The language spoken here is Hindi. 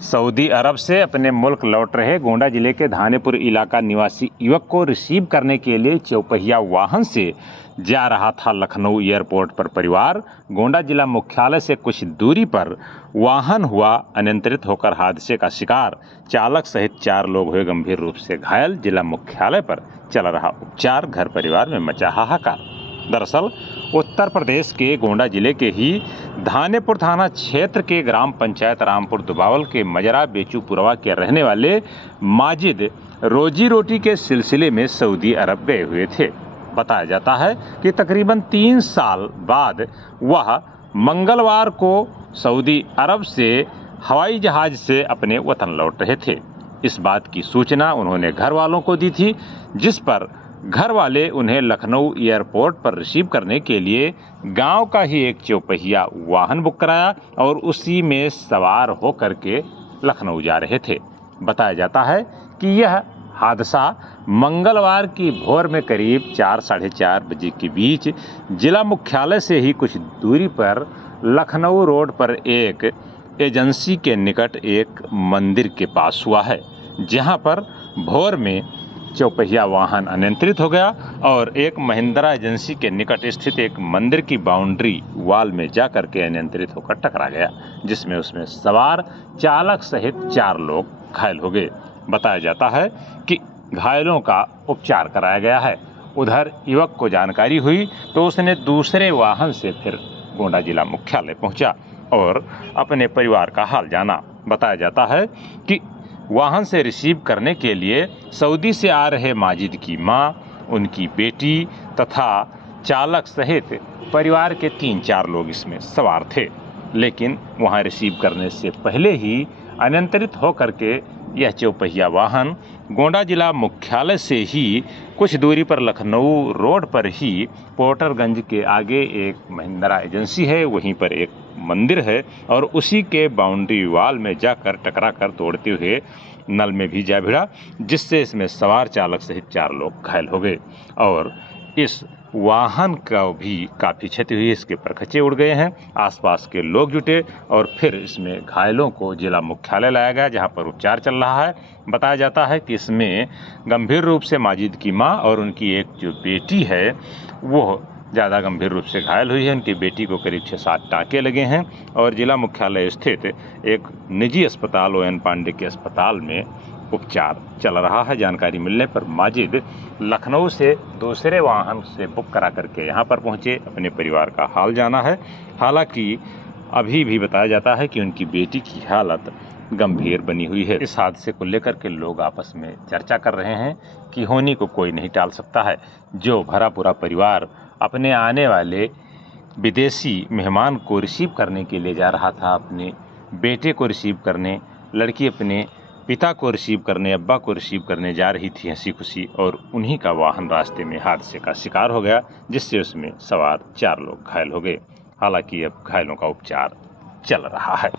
सऊदी अरब से अपने मुल्क लौट रहे गोंडा जिले के धानेपुर इलाका निवासी युवक को रिसीव करने के लिए चौपहिया वाहन से जा रहा था लखनऊ एयरपोर्ट पर परिवार। गोंडा जिला मुख्यालय से कुछ दूरी पर वाहन हुआ अनियंत्रित होकर हादसे का शिकार। चालक सहित 4 लोग हुए गंभीर रूप से घायल। जिला मुख्यालय पर चल रहा उपचार, घर परिवार में मचा हाहाकार। दरअसल उत्तर प्रदेश के गोंडा जिले के ही धानेपुर थाना क्षेत्र के ग्राम पंचायत रामपुर दुबावल के मजरा बेचूपुरवा के रहने वाले माजिद रोजी रोटी के सिलसिले में सऊदी अरब गए हुए थे। बताया जाता है कि तकरीबन 3 साल बाद वह मंगलवार को सऊदी अरब से हवाई जहाज से अपने वतन लौट रहे थे। इस बात की सूचना उन्होंने घर वालों को दी थी, जिस पर घर वाले उन्हें लखनऊ एयरपोर्ट पर रिसीव करने के लिए गांव का ही एक चौपहिया वाहन बुक कराया और उसी में सवार होकर के लखनऊ जा रहे थे। बताया जाता है कि यह हादसा मंगलवार की भोर में करीब 4 साढ़े 4 बजे के बीच जिला मुख्यालय से ही कुछ दूरी पर लखनऊ रोड पर एक एजेंसी के निकट एक मंदिर के पास हुआ है, जहां पर भोर में चौपहिया वाहन अनियंत्रित हो गया और एक महिंद्रा एजेंसी के निकट स्थित एक मंदिर की बाउंड्री वॉल में जाकर के अनियंत्रित होकर टकरा गया, जिसमें उसमें सवार चालक सहित 4 लोग घायल हो गए। बताया जाता है कि घायलों का उपचार कराया गया है। उधर युवक को जानकारी हुई तो उसने दूसरे वाहन से फिर गोंडा जिला मुख्यालय पहुंचा और अपने परिवार का हाल जाना। बताया जाता है कि वाहन से रिसीव करने के लिए सऊदी से आ रहे माजिद की मां, उनकी बेटी तथा चालक सहित परिवार के 3-4 लोग इसमें सवार थे, लेकिन वहां रिसीव करने से पहले ही अनियंत्रित होकर के यह चौपहिया वाहन गोंडा जिला मुख्यालय से ही कुछ दूरी पर लखनऊ रोड पर ही पोर्टरगंज के आगे एक महिंद्रा एजेंसी है, वहीं पर एक मंदिर है और उसी के बाउंड्री वॉल में जाकर टकरा कर तोड़ते हुए नल में भी जा भिड़ा, जिससे इसमें सवार चालक सहित 4 लोग घायल हो गए और इस वाहन का भी काफ़ी क्षति हुई। इसके परखचे उड़ गए हैं। आसपास के लोग जुटे और फिर इसमें घायलों को जिला मुख्यालय लाया गया, जहां पर उपचार चल रहा है। बताया जाता है कि इसमें गंभीर रूप से माजिद की मां और उनकी एक जो बेटी है वो ज़्यादा गंभीर रूप से घायल हुई है। उनकी बेटी को करीब 6-7 टाँके लगे हैं और जिला मुख्यालय स्थित एक निजी अस्पताल ON पांडे के अस्पताल में उपचार चल रहा है। जानकारी मिलने पर माजिद लखनऊ से दूसरे वाहन से बुक करा करके यहाँ पर पहुँचे, अपने परिवार का हाल जाना है। हालांकि अभी भी बताया जाता है कि उनकी बेटी की हालत गंभीर बनी हुई है। इस हादसे को लेकर के लोग आपस में चर्चा कर रहे हैं कि होनी को कोई नहीं टाल सकता है। जो भरा पूरा परिवार अपने आने वाले विदेशी मेहमान को रिसीव करने के लिए जा रहा था, अपने बेटे को रिसीव करने, लड़की अपने पिता को रिसीव करने, अब्बा को रिसीव करने जा रही थी हंसी खुशी, और उन्हीं का वाहन रास्ते में हादसे का शिकार हो गया, जिससे उसमें सवार 4 लोग घायल हो गए। हालांकि अब घायलों का उपचार चल रहा है।